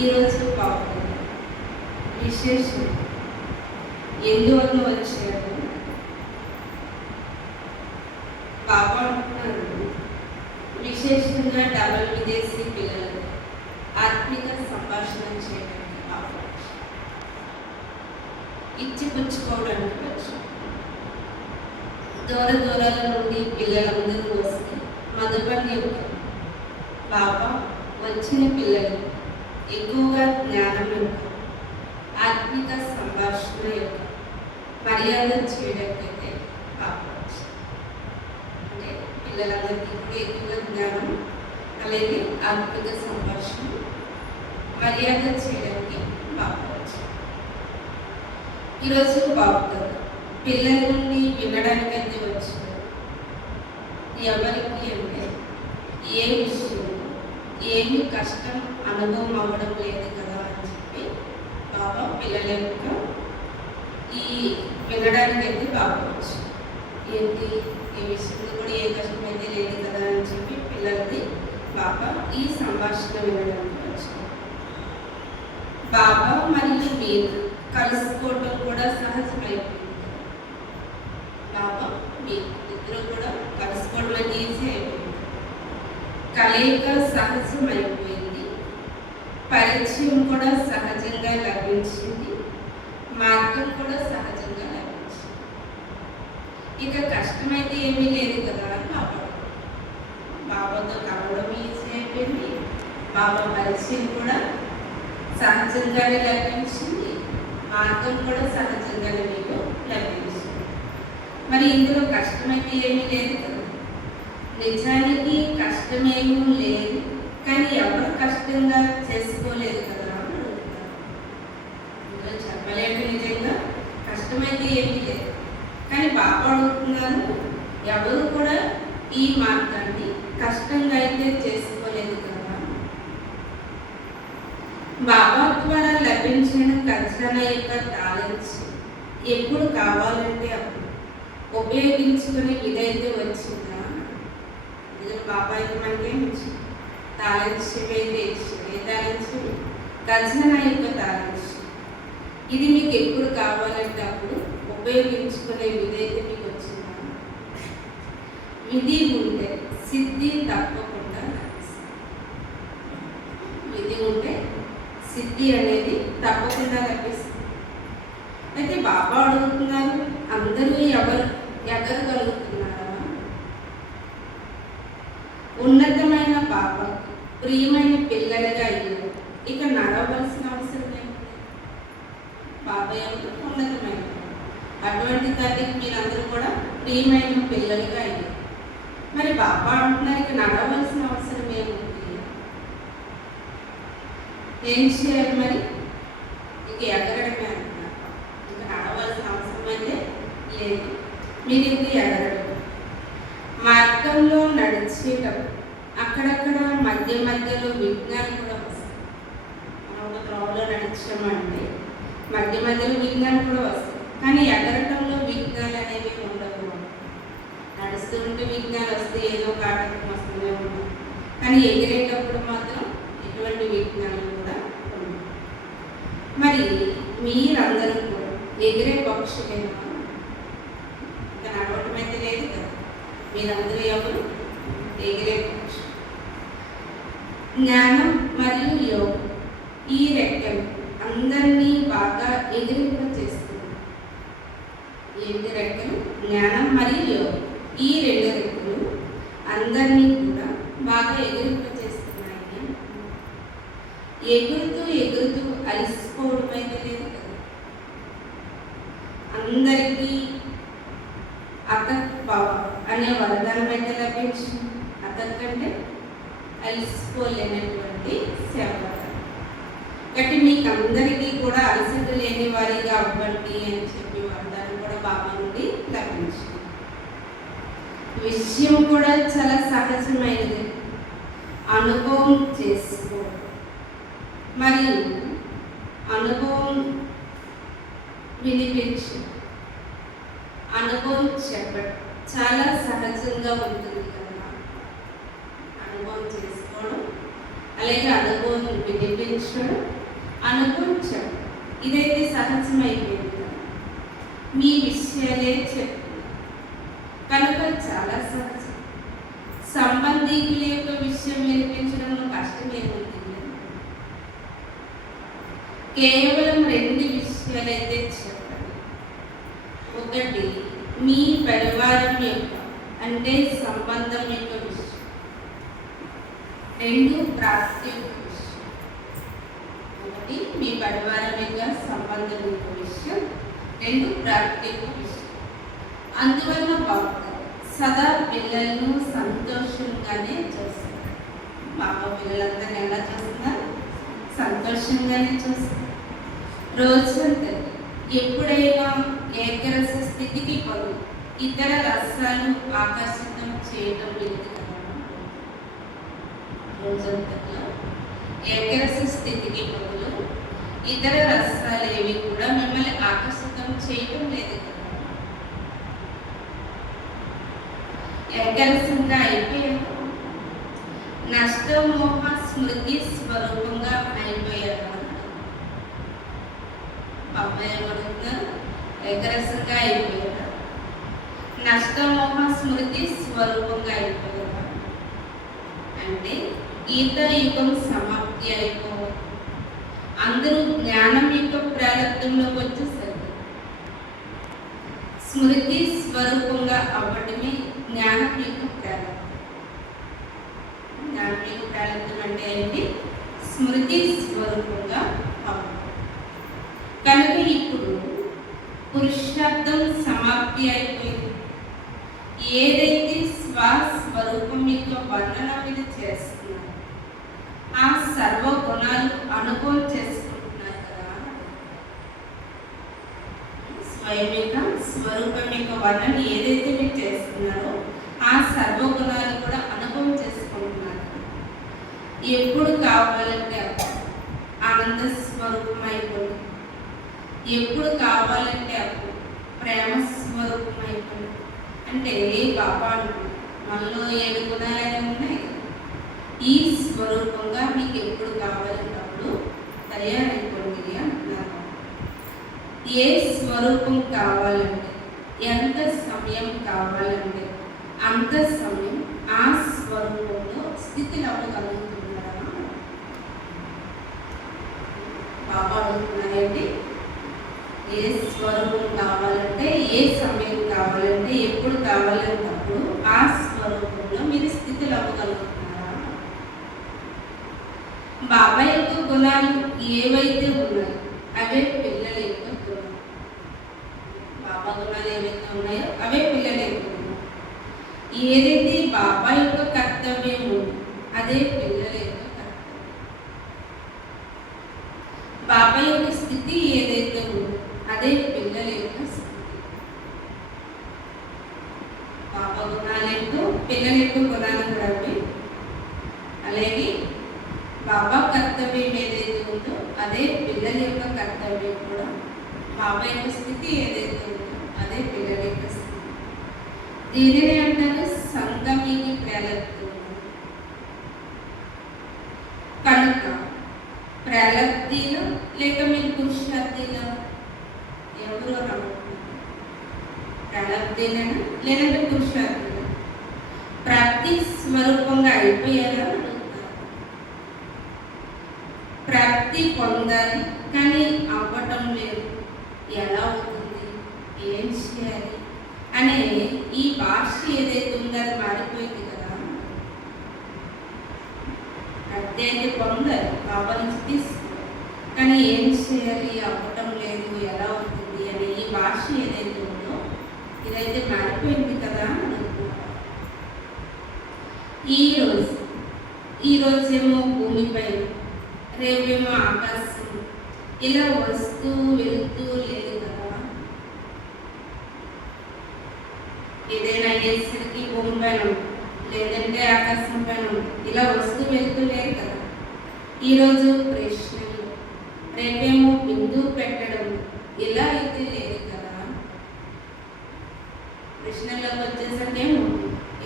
ఈరోజు పాపం విశేషం ఎందువల్ల వచ్చారు? పాప అంటున్నారు విశేషంగా డబల్ విదేశీ పిల్లలు ఆత్మిక సంభాషణ చేయడానికి పాప ఇచ్చిపుచ్చుకోవడానికి వచ్చి దూరాల నుండి పిల్లలందరూ వస్తే మధుపల్లి పాప వచ్చిన పిల్లలు ఎక్కువగా జ్ఞానం యొక్క ఆత్మిక సంభాషణ యొక్క మర్యాద చేయడానికైతే పాప అంటే పిల్లలందరికీ కూడా ఎక్కువగా జ్ఞానం అలాగే ఆత్మిక సంభాషణ మర్యాద చేయడానికి పాప ఈరోజు బాబు పిల్లల నుండి వినడానికైతే వచ్చినారు. ఎవరికి అంటే ఏ విషయం ఏమి కష్టం అనుభవం అవ్వడం లేదు కదా అని చెప్పి బాబా పిల్లల యొక్క ఈ వినడానికైతే బాబా వచ్చు. ఏంటి ఈ విషయంలో కూడా ఏ కష్టం అయితే లేదు కదా అని చెప్పి పిల్లలది బాబా ఈ సంభాషణ వినడానికి వచ్చారు. బాబా మరియు మీరు కలుసుకోవటం కూడా సహజమైపోయింది. బాబా మీరు ఇద్దరు కూడా కలుసుకోవడం అంటే ఈజీ అయిపోయింది. కలయిక సహజమైపోయింది. పరిచయం కూడా సహజంగా లభించింది. మార్గం కూడా సహజంగా లభించింది. ఇక కష్టమైతే ఏమీ లేదు కదా అని బాబాతో కలవడం ఈజీ అయిపోయింది. బాబా పరిచయం కూడా సహజంగానే లభించింది. మార్గం కూడా సహజంగానే మీకు లభించింది. మరి ఇందులో కష్టమైతే ఏమీ లేదు కదా. నిజానికి కష్టమేమీ లేదు, కానీ ఎవరు కష్టంగా చేసుకోలేదు కదా అని అడుగుతారు. ఇందులో చెప్పలేదు నిజంగా కష్టమైతే ఏమీ లేదు, కానీ బాబా అడుగుతున్నారు ఎవరు కూడా ఈ మార్గాన్ని కష్టంగా అయితే చేసుకోలేదు కదా. బాబా ద్వారా లభించిన ఖజానా యొక్క టాలెంట్స్ ఎప్పుడు కావాలంటే అప్పుడు ఉపయోగించుకునే విధైతే వచ్చిందా? బాబా అయితే మనకేమి ఇచ్చింది? టాలెంట్స్ ఏవైతే ఇచ్చింది. ఏ టాలెంట్స్? ఖజానా యొక్క టాలెంట్స్. ఇది మీకు ఎప్పుడు కావాలంటే అప్పుడు ఉపయోగించుకునే విధైతే మీకు వచ్చిందా? విధి ఉంటే సిద్ధి తప్పకుండా లభిస్తుంది. విధి ఉంటే సిద్ధి అనేది తప్పకుండా లభిస్తుంది. అయితే బాబా అడుగుతున్నారు అందరూ ఎగరగలుగుతున్నారా? ఉన్నతమైన పాప ప్రియమైన పిల్లలుగా అయ్యారు. ఇక నడవలసిన అవసరం ఏమిటి? బాబా ఎవరు? ఉన్నతమైన. అటువంటి తల్లికి మీరందరూ కూడా ప్రియమైన పిల్లలుగా అయ్యారు. మరి బాబా అంటున్నారు ఇక నడవలసిన అవసరం ఏమిటి? ఏం చేయాలి మరి? ఇక ఎగరడమే అంటున్నారు. ఇక నడవలసిన అవసరం అయితే లేదు. మీరు ఇంక ఎగరడం. మార్గంలో నడిచేటప్పుడు అక్కడక్కడ మధ్యలో విఘ్నాలు కూడా వస్తాయి. మనం ఒక త్రోవలో నడిచామంటే మధ్యలో విఘ్నాలు కూడా వస్తాయి, కానీ ఎగరటంలో విఘ్నాలు అనేవి ఉండవు. నడుస్తూ ఉంటే విఘ్నాలు వస్తే ఏదో ఒక ఆటంకం వస్తూనే ఉంటాయి, కానీ ఎగిరేటప్పుడు మాత్రం ఎటువంటి విఘ్నాలు కూడా ఉండవు. మరి మీరందరూ కూడా ఎగిరే పక్షులేనా? ఇంకా నడవటం అయితే లేదు కదా. మీరందరూ ఎవరు? ఎగిరే పక్షులు. జ్ఞానం మరియు యోగం ఈ రెక్కలు అందరినీ బాగా ఎగిరింపచేస్తుంది. ఏంటి రెక్కలు? జ్ఞానం మరియు యోగం ఈ రెండు రెక్కలు అందరినీ కూడా బాగా ఎగిరింపచేస్తున్నాయి. ఎగురుతూ అలసిపోవడం అయితే లేదు కదా. అందరికీ అతక్ పవర్ అనే వరదానం అయితే లభించింది. అతక్ అంటే అలసిపోలేనటువంటి సేవ. కాబట్టి మీకు అందరికీ కూడా అలసట లేని వారిగా అవ్వండి అని చెప్పి వరదానం కూడా బాబా నుండి లభించింది. విషయం కూడా చాలా సహజమైనది. అనుభవం చేసుకోవడం మరియు అనుభవం వినిపించు అనుభవం చెప్పడం చాలా సహజంగా ఉంటుంది కదా. అనుభవం చేసుకోవడం అలాగే అలాగే అనుభవం వినిపించడం, అనుభవించడం, ఇదైతే సహజమైపోయింది కదా. మీ విషయాలే చెప్తున్నారు కనుక చాలా సహజం. సంబంధికుల యొక్క విషయం వినిపించడంలో కష్టమేముంది? కేవలం 2 విషయాలైతే చెప్పండి. ఒకటి మీ పరివారం యొక్క అంటే సంబంధం యొక్క విషయం, 2 ప్రాప్తి యొక్క విషయం. ఒకటి మీ పరివారం యొక్క సంబంధం యొక్క విషయం, 2 ప్రాప్తి యొక్క విషయం. అందువల్ల బాబా సదా పిల్లలను సంతోషంగానే చూస్తున్నారు. బాబా పిల్లలంతా ఎలా చూస్తున్నారు? సంతోషంగానే చూస్తున్నారు. రోజంతా ఎప్పుడైనా ఏకరస స్థితికి పడు ఇతర రసాలు ఆకర్షితం చేయటం లేదు కదా. రోజంతా ఏకరస స్థితికి బదులు ఇతర రసాలు ఏవి కూడా మిమ్మల్ని ఆకర్షితం చేయటం లేదు కదా. ఏకరసంగా అయిపోయారు, నష్టమోహ స్మృతి స్వరూపంగా అయిపోయారు. అబ్బాయి ఏమడుగుతున్నారు? ఏకరసంగా అయిపోయారు, నష్టమోహ స్మృతి స్వరూపంగా అయిపోయారు. అంటే గీత యుగం సమాప్తి అయిపోవాలి. అందరూ జ్ఞానం యొక్క ప్రారంభంలోకి వచ్చేసరికి స్మృతి స్వరూపంగా అవ్వటమే జ్ఞానం యొక్క ప్రారంభం. జ్ఞానం యొక్క ప్రారంభం అంటే ఏంటి? స్మృతి స్వరూపంగా అవ్వటం. కనుక ఇప్పుడు పురుషార్థం సమాప్తి అయిపోయింది. ఏదైతే స్వస్వరూపం యొక్క వర్ణన మీద చేస్తున్నారు, ఆ సర్వ గుణాలు అనుభవం చేసుకుంటున్నారు కదా. స్వయం యొక్క స్వరూపం యొక్క వర్ణన ఏదైతే మీరు చేస్తున్నారో ఆ సర్వగుణాలు కూడా అనుభవం చేసుకుంటున్నారు. ఎప్పుడు కావాలంటే ఆనంద స్వరూపం అయిపోయింది, ఎప్పుడు కావాలంటే అప్పుడు ప్రేమ స్వరూపం అయిపోయింది. అంటే బాబా మనలో 7 గుణాలు ఉన్నాయి. ఈ స్వరూపంగా మీకు ఎప్పుడు కావాలంటే అప్పుడు తయారైపోయింది అంటున్నారు. ఏ స్వరూపం కావాలంటే, ఎంత సమయం కావాలంటే అంత సమయం ఆ స్వరూపంలో స్థితిలో అవ్వగలుగుతున్నారా? బాబా అడుగుతున్నారేంటి? ఏ స్వరూపం కావాలంటే, ఏ సమయం కావాలంటే, ఎప్పుడు కావాలంటే అప్పుడు ఆ స్వరూపంలో మీరు స్థితిలో అవ్వగలుగుతున్నారా? బాబా యొక్క గుణాలు ఏవైతే ఉన్నాయో అవే పిల్లల యొక్క గుణాలు. బాబా గుణాలు ఏవైతే ఉన్నాయో అవే పిల్లల యొక్క గుణాలు. ఏదైతే బాబా యొక్క కర్తవ్యం అదే పిల్లల యొక్క కర్తవ్యం. బాబా యొక్క స్థితి ఏదైతే ఉందో అదే పిల్లల యొక్క స్థితి. బాబా గుణాలేంటో పిల్లల యొక్క గుణాలు కూడా అవి. అలాగే బాబా కర్తవ్యం ఏదైతే ఉందో అదే పిల్లల యొక్క కర్తవ్యం కూడా. బాబా యొక్క స్థితి ఏదైతే ఉందో అదే పిల్లల యొక్క స్థితి. దీనిని అంటారు సంగమికి ప్రలబ్ధి. కనుక ప్రలబ్ధిలో లేక మీరు పురుషార్థిలో ఎవరు నమ్ముతున్నారు? ప్రలబ్ధినా లేదంటే పురుషార్థినా? ప్రాప్తి స్వరూపంగా అయిపోయారా? ప్రాప్తి పొందాలి కానీ అవ్వటం లేదు. ఎలా అవుతుంది, ఏం చేయాలి అనే ఈ భాష ఏదైతే ఉందో అది మారిపోయింది కదా. ప్రాప్తి అయితే పొందాలి, బాబా నుంచి తీసుకోవాలి, కానీ ఏం చేయాలి, అవ్వటం లేదు, ఎలా అవుతుంది అనే ఈ భాష ఏదైతే ఉందో ఇదైతే మారిపోయింది కదా అని అనుకుంటున్నాను. ఈరోజేమో భూమిపైన, రేపేమో ఆకాశం, ఇలా వస్తూ వెళ్తూ లేదు కదా. ఏదైనా అయ్యేసరికి భూమి పైన లేదంటే ఆకాశం పైన ఇలా వస్తూ వెళ్తూ లేదు కదా. ఈరోజు ప్రశ్నలు, రేపేమో బిందువు పెట్టడం, ఇలా అయితే లేదు కదా. ప్రశ్నలోకి వచ్చేసరికేమో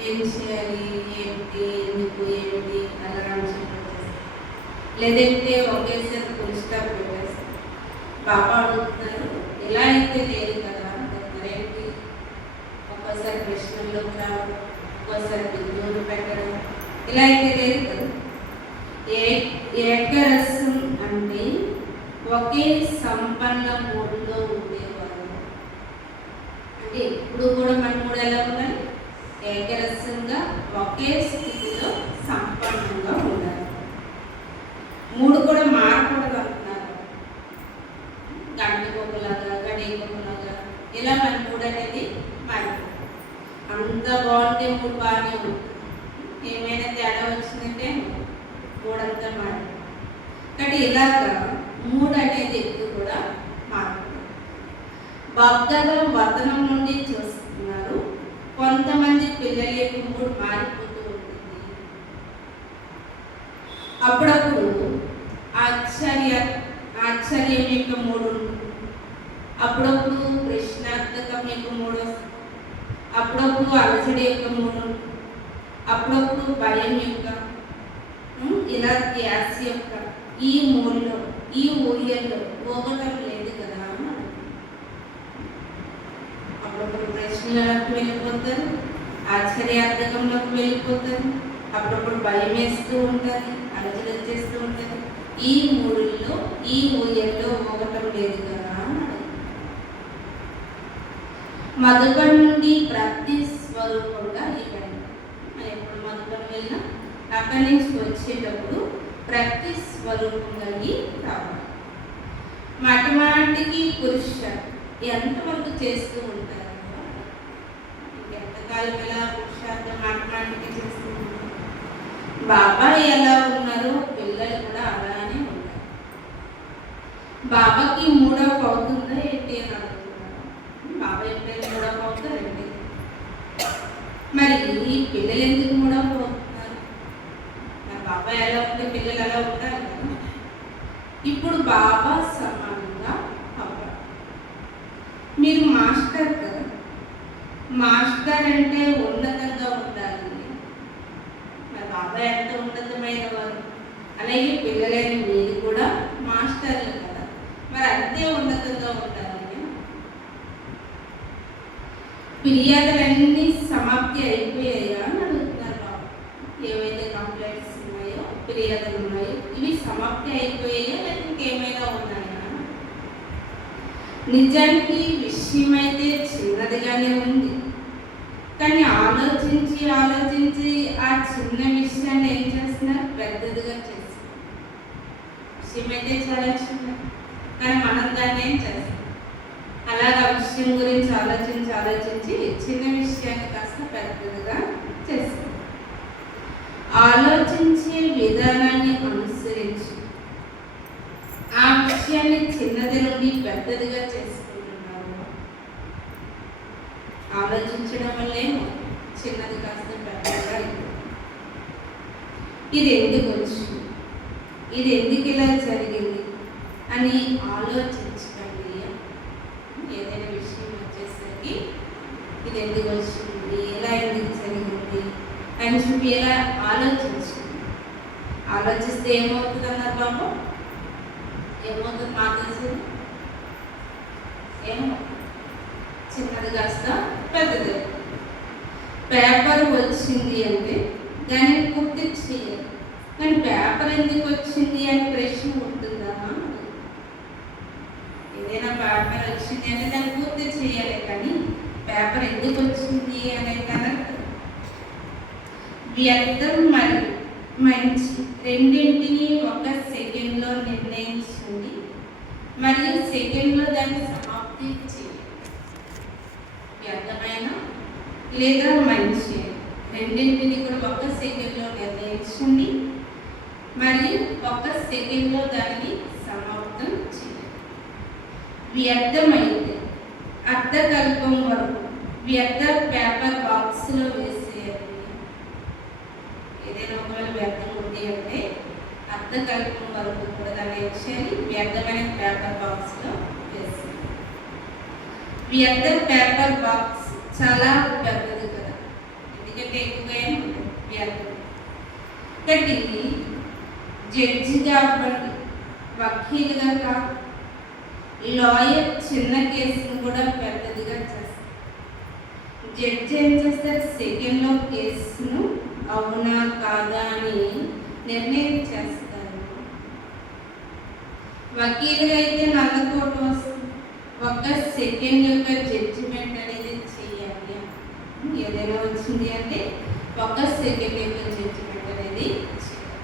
ఏం చేయాలి, ఏంటి, ఎందుకు, ఏమిటి అలా వచ్చేసి లేదంటే ఒకేసారి ఫుల్ స్టాప్ పెట్టేస్తారు. బాబా అడుగుతున్నారు, ఎలా అయితే లేదు కదా మరేంటి, ఒక్కోసారి ప్రశ్నల్లోకి రావడం, ఒక్కోసారి బిందువులు పెట్టడం, ఇలా అయితే లేదు కదా. ఏకరసం అంటే ఒకే సంపన్న మూడులో ఉండేవారు. అంటే ఇప్పుడు కూడా మన మూడు ఎలా ఉండాలి? ఏకరసంగా ఒకే స్థితిలో సంపన్నంగా ఉండాలి. మూడు కూడా మారకూడదు అంటున్నారు. గంటకొకలాగా గడియకొకలాగా ఇలా మన మూడు అనేది మారిపోతుంది. అంత బాగుంటే మూడు బాగానే ఉంటుంది. ఏమైనా తేడా వచ్చిందంటే మూడంతా మారిపోతుంది. కానీ ఇలాగా మూడు అనేది ఎప్పుడు కూడా మారుతుంది. భక్తులు వతనం నుండి చూస్తున్నారు, కొంతమంది పిల్లల యొక్క మూడు మారిపోతూ ఉంటుంది. అప్పుడప్పుడు ఆశ్చర్యం యొక్క మూడు ఉంటుంది, అప్పుడప్పుడు ప్రశ్నార్థకం యొక్క మూడు వస్తుంది, అప్పుడప్పుడు అలసడి యొక్క మూడు ఉంటుంది, అప్పుడప్పుడు భయం యొక్క, ఇలా ధ్యాస యొక్క, ఈ మూడులో ఈ ఊయల్లో పోగొట్టం లేదు కదా. అప్పుడప్పుడు ప్రశ్నలకు వెళ్ళిపోతారు, ఆశ్చర్యార్థకంలోకి వెళ్ళిపోతారు, అప్పుడప్పుడు భయం వేస్తూ ఉంటుంది, అలసడి వచ్చేస్తూ ఉంటుంది. ఈ మూడుల్లో ఈ ఊయల్లో పోగొట్టం లేదు కదా. మధుబన్ నుండి ప్రతి స్వరూపంగా ఇవ్వండి. మనం ఎప్పుడు మధుబన్ వెళ్ళినా అక్కడి నుంచి వచ్చేటప్పుడు ప్రతి స్వరూపంగా రావాలి. మాటిమాటికి పురుష ఎంతవరకు చేస్తూ ఉంటారు? ఎంతకాలం ఎలా పురుషార్థం మాటిమాటికి చేస్తూ ఉంటారు. బాబా ఎలా ఉన్నారో పిల్లలు కూడా అలానే ఉంటారు. బాబాకి మూడవ అవుతుందా ఏంటి అని అడుగుతున్నారు. బాబా ఎప్పుడైనా మూడవ అవుతారండి. మరి ఈ పిల్లలు ఎందుకు మూడవ అవుతున్నారు? మరి బాబా ఎలా ఉంటే పిల్లలు అలా ఉంటారు కదా. ఇప్పుడు బాబా సమానంగా అవ్వాలి. మీరు మాస్టర్ కదా, మాస్టర్ అంటే ఉన్నతంగా ఉండాలి. మరి బాబా ఎంత ఉన్నతమైన వారు, అలాగే పిల్లలైన మీరు కూడా మాస్టర్లు కదా, మరి అంతే ఉన్నతంగా ఉండాలి. ఫిర్యాదులన్నీ సమాప్తి అయిపోయాయా అని అడుగుతున్నారు బాబు. ఏవైతే కంప్లైంట్స్ ఉన్నాయో, ఫిర్యాదులు ఉన్నాయో, ఇవి సమాప్తి అయిపోయాయా లేక ఇంకేమైనా ఉన్నాయా? నిజానికి విషయం అయితే చిన్నదిగానే ఉంది, కానీ ఆలోచించి ఆలోచించి ఆ చిన్న విషయాన్ని ఏం చేస్తున్నారు? పెద్దదిగా చేస్తున్నారు. విషయం అయితే చాలా చిన్న, కానీ మనం దాన్ని ఏం చేస్తాం? అలాగా విషయం గురించి ఆలోచించి ఆలోచించి చిన్న విషయాన్ని కాస్త పెద్దదిగా చేస్తాం. ఆలోచించే విధానాన్ని అనుసరించి ఆ విషయాన్ని చిన్నది నుండి పెద్దదిగా చేసుకుంటున్నారు. ఆలోచించడం వల్లేమో చిన్నది కాస్త పెద్దగా. ఇది ఎందుకు వచ్చింది, ఇది ఎందుకు ఇలా జరిగింది అని ఆలోచించకండి. ఏదైనా విషయం వచ్చేసరికి ఇది ఎందుకు వచ్చింది, ఎలా ఎందుకు జరిగింది అని చెప్పి ఎలా ఆలోచించండి. ఆలోచిస్తే ఏమవుతుంది అన్నారు బాబు? ఏమవుతుంది మాకు తెలిసింది? ఏమో చిన్నది కాస్త పెద్దది. పేపర్ వచ్చింది అంటే దాన్ని పూర్తి చేయాలి, కానీ పేపర్ ఎందుకు వచ్చింది అని ప్రశ్న ఉంటుందా? ఏదైనా పేపర్ వచ్చింది అంటే దాన్ని పూర్తి చేయాలి, కానీ పేపర్ ఎందుకు వచ్చింది అనేది వ్యర్థం మరియు మంచి రెండింటినీ ఒక సెకండ్లో నిర్ణయించండి మరియు సెకండ్లో దాన్ని సమాప్తి చేయాలి. వ్యర్థమైన లేదా మంచి రెండింటినీ కూడా ఒక సెకండ్లో నిర్ణయించండి మరియు ఒక సెకండ్లో దాన్ని సమాప్తం చేయాలి. వ్యర్థమైతే అర్ధకల్పం వరకు వ్యర్థ పేపర్ బాక్స్లో వేసేయాలి. ఏదైనా ఒకవేళ వ్యర్థం ఉంది అంటే అర్ధకల్పం వరకు కూడా దాన్ని వేసేయాలి. వ్యర్థమైన పేపర్ బాక్స్లో వేసేయాలి. వ్యర్థ పేపర్ బాక్స్ చాలా పెద్దది కదా, ఎందుకంటే ఎక్కువగా వ్యర్థం. కాబట్టి జడ్జిగా అవ్వండి, వకీలుగా కాదు. లాయర్ చిన్న కేసును కూడా పెద్దదిగా చేస్తారు. జడ్జి ఏం చేస్తారు? సెకండ్లో కేసును అవునా కాదా అని నిర్ణయం చేస్తారు. వకీలుగా అయితే నల్ల కోటు వస్తుంది, ఒక సెకండ్ యొక్క జడ్జిమెంట్ అనేది చేయాలి. ఏదైనా వచ్చింది అంటే ఒక సెకండ్ యొక్క జడ్జిమెంట్ అనేది చేయాలి.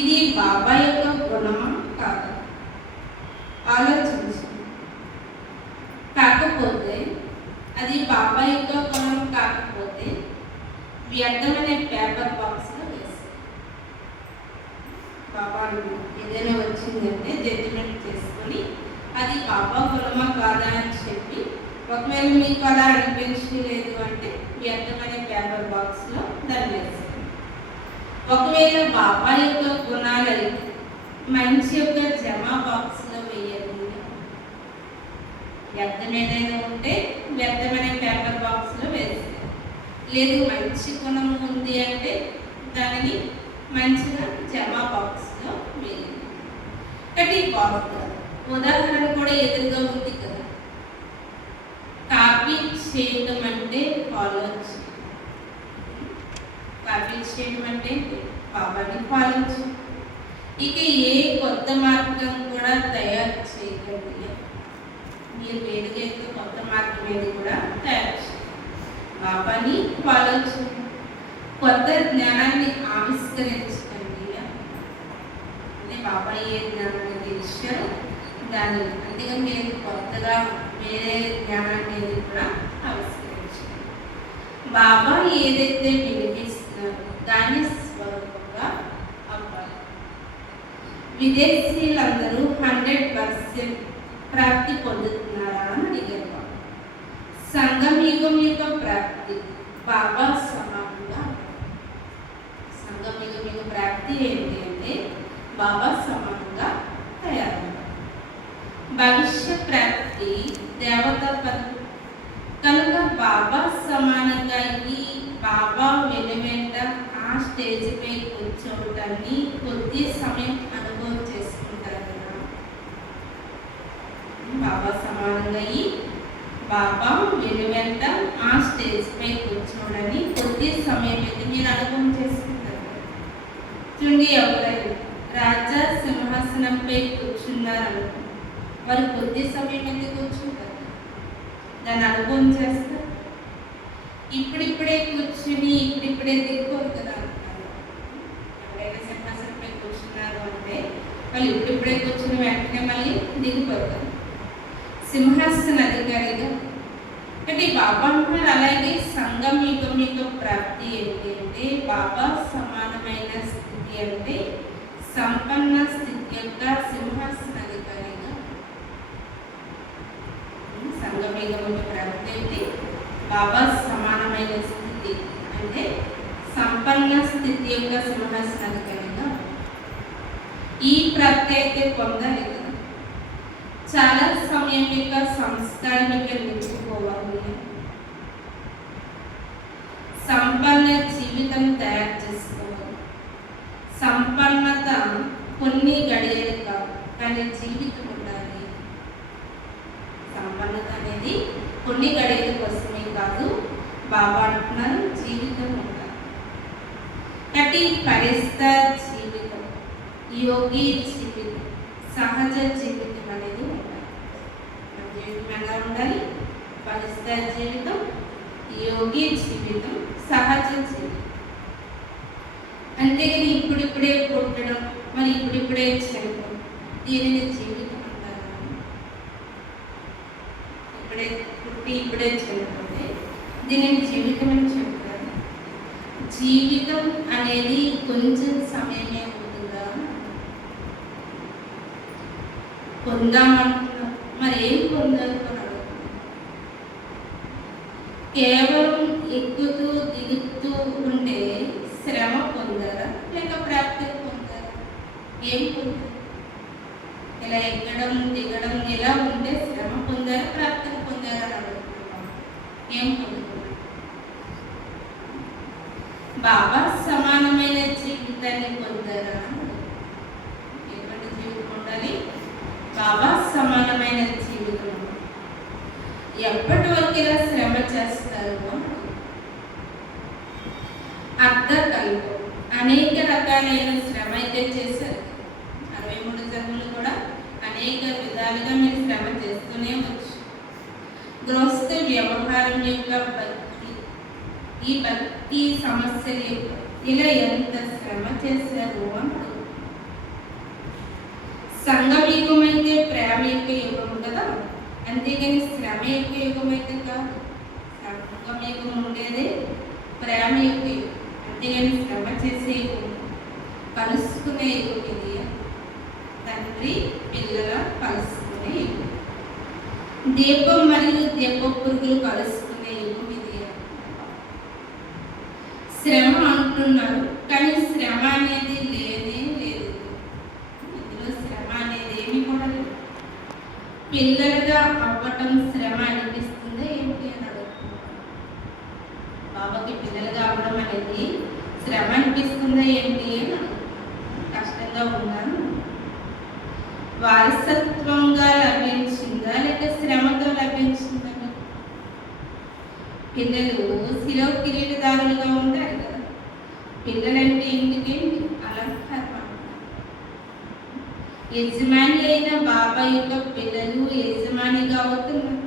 ఇది బాబా యొక్క గుణమా కాదా ఆలోచించండి. కాకపోతే అది బాబా యొక్క గుణం కాకపోతే వ్యర్థమనే పేపర్ బాక్స్లో వేసి బాబా ఏదైనా వచ్చిందంటే జడ్జిమెంట్ చేసుకొని అది బాబా గుణమా కాదా అని చెప్పి, ఒకవేళ మీకు అలా అనిపించలేదు అంటే వ్యర్థమనే పేపర్ బాక్స్లో దాన్ని వేసేయండి. ఒకవేళ బాబా యొక్క గుణాలు అయితే మంచి యొక్క జమా బాక్స్లో వేయండి. వ్యర్థం ఏదైనా ఉంటే వ్యర్థమనే పేపర్ బాక్స్లో వేసేయండి. లేదు మంచి గుణం ఉంది అంటే దానిని మంచిగా జమా బాక్స్లో వేయండి. ఒకటి బాక్స్ ఉదాహరణ కూడా ఎదురుగా ఉంది కదా. కాపీ చేయడం అంటే ఫాలో చేయడం. కాపీ చేయడం అంటే బాబాని ఫాలో చేయడం. ఇక ఏ కొత్త మార్గం కూడా తయారు చేయకండి. మీరు వేదిక అయితే కొత్త మార్గం ఏది కూడా తయారు చేయండి. బాబాని ఫాలో చేయండి. కొత్త జ్ఞానాన్ని ఆవిష్కరించకండి. అంటే బాబా ఏ జ్ఞానాన్ని తెలిసారో దాన్ని, అందుకని మీరు కొత్తగా వేరే జ్ఞానాన్ని ఏది కూడా ఆవిష్కరించండి. బాబా ఏదైతే వినిపిస్తున్నారో దాన్ని స్వరూపంగా అవ్వాలి. విదేశీయులందరూ 100% ప్రాప్తి పొందుతున్నారా అని అడిగారు. సంఘం యుగం యొక్క ప్రాప్తి బాబా సమానంగా. సంఘం యుగం యొక్క ప్రాప్తి ఏంటి అంటే బాబా సమానంగా తయారు. భవిష్య ప్రాప్తి దేవత పదవి కనుక బాబా సమానంగా ఈ బాబా వెనువెంట ఆ స్టేజ్ పై కూర్చోవటాన్ని కొద్ది సమయం అనుభవం చేసుకుంటారు కదా. బాబా సమానంగా ఈ బాబా వెనువెంట ఆ స్టేజ్ పై కూర్చోవడాన్ని కొద్ది సమయం అయితే మీరు అనుభవం చేసుకుంటారు. చూడండి, ఎవరైనా రాజా సింహాసనంపై కూర్చున్నారు, వారు కొద్ది సమయం అయితే కూర్చుంటారు, దాన్ని అనుభవం చేస్తారు. ఇప్పుడిప్పుడే కూర్చుని ఇప్పుడిప్పుడే దిక్కోరు కదా అంటారు. ఎవరైనా సింహాసనంపై కూర్చున్నారు అంటే వాళ్ళు ఇప్పుడిప్పుడే కూర్చుని వెంటనే మళ్ళీ దిగిపోతారు. సింహాసన అధికారిగా అంటే బాబా అంటున్నారు. అలాగే సంఘం యుగం యొక్క ప్రాప్తి ఏంటి అంటే బాబా సమానమైన స్థితి అంటే సంపన్న స్థితి యొక్క సింహాసన అధికారిగా. సంఘం యుగం యొక్క ప్రాప్తి ఏంటి? బాబా సమానమైన స్థితి అంటే సంపన్న స్థితి యొక్క సింహాసన అధికారిగా. ఈ ప్రాప్తి అయితే పొందాలి కదా. చాలా సమయం యొక్క సంస్కారం ఇక్కడ నిలిచిపోవాలి. సంపన్న జీవితం తయారు చేసుకోవాలి. సంపన్నత కొన్ని గడియలు కాదు, కానీ జీవితం ఉండాలి. సంపన్నత అనేది కొన్ని గడియల కోసమే కాదు, బాబా అంటున్నారు జీవితం ఉండాలి. కాబట్టి పరిస్థిత జీవితం, యోగి జీవితం, సహజ జీవితం అనేది ఉండాలి. జీవితం ఎలా ఉండాలి? పరిస్థిత జీవితం, యోగి జీవితం, సహజ జీవితం. అంతేగాని ఇప్పుడిప్పుడే పుట్టడం, మరి ఇప్పుడిప్పుడే చనిపోవడం, దీనిని జీవితం అంటారు. ఇప్పుడే పుట్టి ఇప్పుడే చనిపోతే దీనిని జీవితం అని చెప్తారు. జీవితం అనేది కొంచెం సమయమే ఉంటుందా? పొందామంటున్నారు, మరి ఏం పొందారు అని అడుగుతున్నారు. కేవలం ఎక్కుతూ దిగుతూ ఉంటే శ్రమ పొందారా లేక ప్రాప్తి పొందారా? ఏం పొందారు? ఇలా ఎక్కడం దిగడం ఇలా ఉంటే శ్రమ పొందారా ప్రాప్తిని పొందారా అని అడుగుతున్నాం. ఏం పొందుతున్నారు? బాబా సమానమైన జీవితాన్ని పొందారా? రకాలైన శ్రమ అయితే చేశారు. 63 జన్మలు కూడా అనేక విధాలుగా మీరు శ్రమ చేస్తూనే వచ్చు. గృహస్థ వ్యవహారం యొక్క ఈ భక్తి సమస్యలు ఇలా ఎంత శ్రమ చేశారు అన్నాడు. సంఘం యుగమైతే ప్రేమ యొక్క యుగం కదా, అంతేగాని శ్రమ యొక్క యుగం అయితే కాదు. సంఘం యుగం ఉండేదే ప్రేమ యొక్క యుగం, అంతేగాని శ్రమ చేసే యుగం, కలుసుకునే యుగం ఇది. తండ్రి పిల్లల కలుసుకునే యుగం, దీపం మరియు దీప పురుగులు కలుసుకునే యుగం ఇది. శ్రమ అంటున్నారు, కానీ శ్రమ అనేది లేనే లేదు. ఇందులో శ్రమ అనేది ఏమి కూడా లేదు. పిల్లలుగా అవ్వటం శ్రమ అనిపిస్తుందా ఏంటి అని అడుగుతున్నారు. బాబాకి పిల్లలుగా అవ్వడం అనేది శ్రమ అనిపిస్తుందా ఏంటి అని కష్టంగా ఉన్నాను. వారసత్వంగా లభించిందా లేక శ్రమతో లభించిందా? పిల్లలు శిలో కిరీటదారులుగా ఉంటారు కదా. పిల్లలంటే ఇంటికి అలంకారం. యజమాని అయిన బాబా యొక్క పిల్లలు యజమానిగా అవుతున్నారు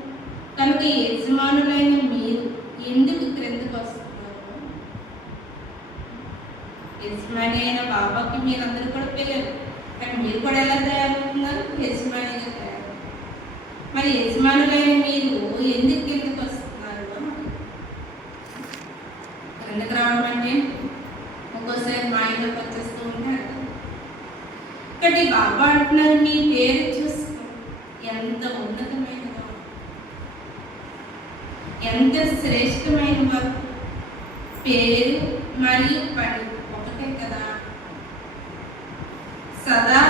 కనుక యజమానులైన మీరు ఎందుకు క్రిందకు వస్తున్నారు? యజమాని అయిన బాబాకి మీరందరూ కూడా పిల్లలు, కానీ మీరు కూడా ఎలా తయారవుతున్నారు? యజమానిగా తయారు. మరి యజమానులైన మీరు ఎందుకు కిందకు వస్తున్నారు? క్రిందకు రావడం అంటే ఒక్కోసారి మాయలోకి వచ్చేస్తూ ఉంటారు. ఇక్కడ బాబా అంటున్నారు, మీ పేరు చూసుకో ఎంత ఉన్నతమైనదో, ఎంత శ్రేష్టమైన వారు. పేరు మరియు పని ఒకటే కదా. సదా